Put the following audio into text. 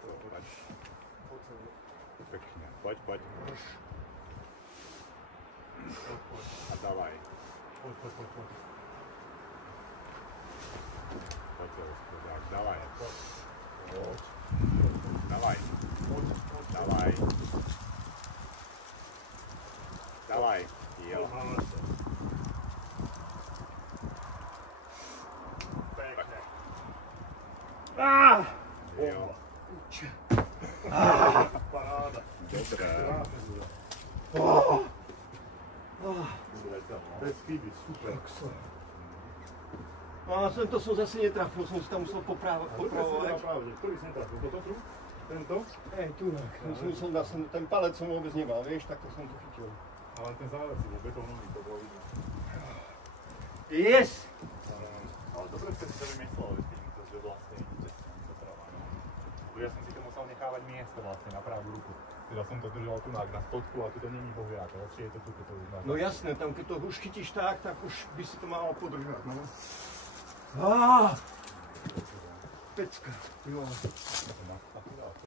to, poď. Pekne, poď. A dávaj. Poď. Poď to rozprodák, dávaj. Poď. Dávaj. Dávaj. Jo. Pekne. Jo. Paráda. Dobré. Bez chyby, super. A to som zase netrafil, som si tam musel popravovať. Ktorý som trafil? Toto tu? Tento? Hej, tu. Ten palec som vôbec nemal, vieš, takto som to chytil. Ale ten záver si bol betónový, to bolo vidno. Yes! Ale dobre ste si to vymysleli s týmto, že vlastne idete s týmto trava. Ja som si to musel nechávať miesto vlastne na pravú ruku. Teda som to držal tu na spodku a tu to není bohviaké, lepšie je to tu, keď to uznáš. No jasné, tam keď to už chytíš tak už by si to malo podržať, no. Pecka, jo.